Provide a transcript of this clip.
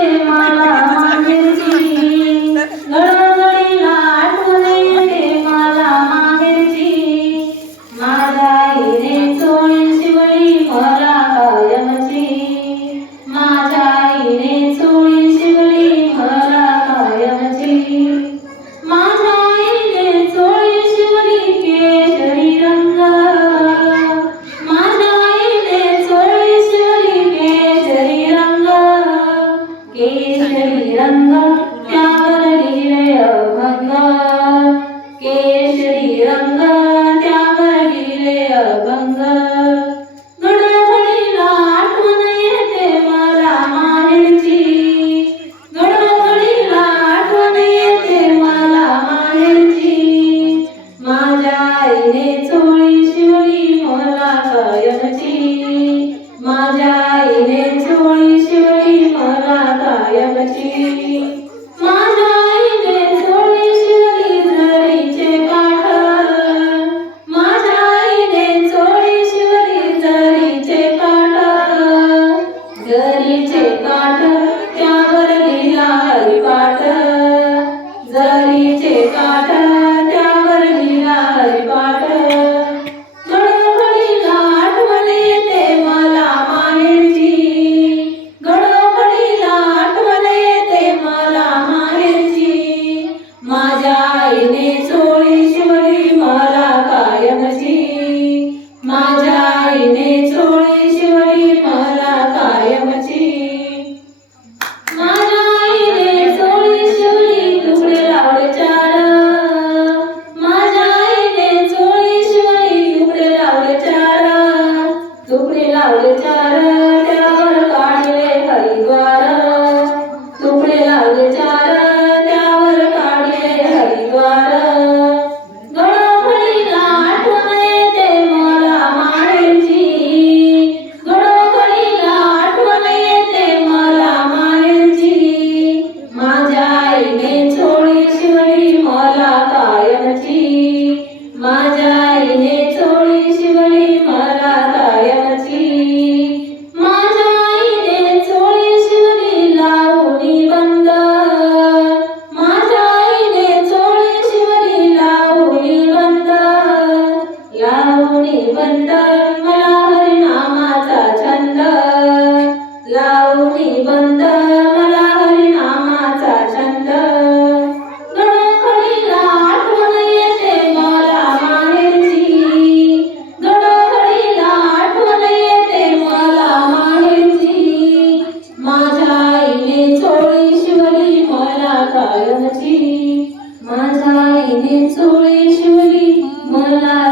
येते मला माहेरची, घडघडीला आठवण येते मला माहेरची. माझ्या आईने चोळी शिवली मला कायमची, माझ्या आईने चोळी शिवली मला कायमची. माझ्या आईने चोळी शिवली केशरी रंग, माझ्या आईने चोळी शिवली केशरी रंग. केशरी रंग त्यावर लिहिले अभंग, केशरी रंग त्यावर लिहिले अभंग. घडघडीला आठवण येते मला माहेरची, घडघडीला आठवण येते मला माहेरची. माझ्या आईने चोळी शिवली मला कायमची, माझ्या आईने चोळी शिवली मला कायमची. माझ्या आईने चोळी शिवली जरीचे काठ, माझ्या आईने चोळी शिवली जरीचे काठ. जरीचे काठ त्यावर लिहिला हरिपाठ, जरीचे काठ त्यावर लिहिला हरिपाठ. घडघडीला आठवण येते मला माहेरची, घडघडीला आठवण येते मला माहेरची. माझ्या आईने चोळी शिवली मला कायमची, माझ्या आईने चोळी शिवली मला कायमची. माझ्या आईने चोळी शिवली तुकडे लावले चार, माझ्या आईने चोळी शिवली तुकडे लावले चार. तुकडे लावले चार त्यावर काढले हरिद्वार, तुकडे लावले चार त्यावर काढले हरिद्वार. घडघडीला आठवण येते मला माहेरची, घडघडीला आठवण येते मला माहेरची. माझ्या आईने चोळी शिवली मला कायमची, माझ्या आईने चोळी शिवली मला कायमची. माझ्या आईने चोळी शिवली लावणी बंद, माझ्या आईने चोळी शिवली लावणी बंद. लावणी बंद मला हरिनामाचा छंद, लावणी बंद मला हरिनामाचा छंद. घडघडीला आठवण येते मला माहेरची, घडघडीला आठवण येते मला माहेरची. माझ्या आईने चोळी शिवली मला कायमची, माझ्या आईने चोळी शिवली मला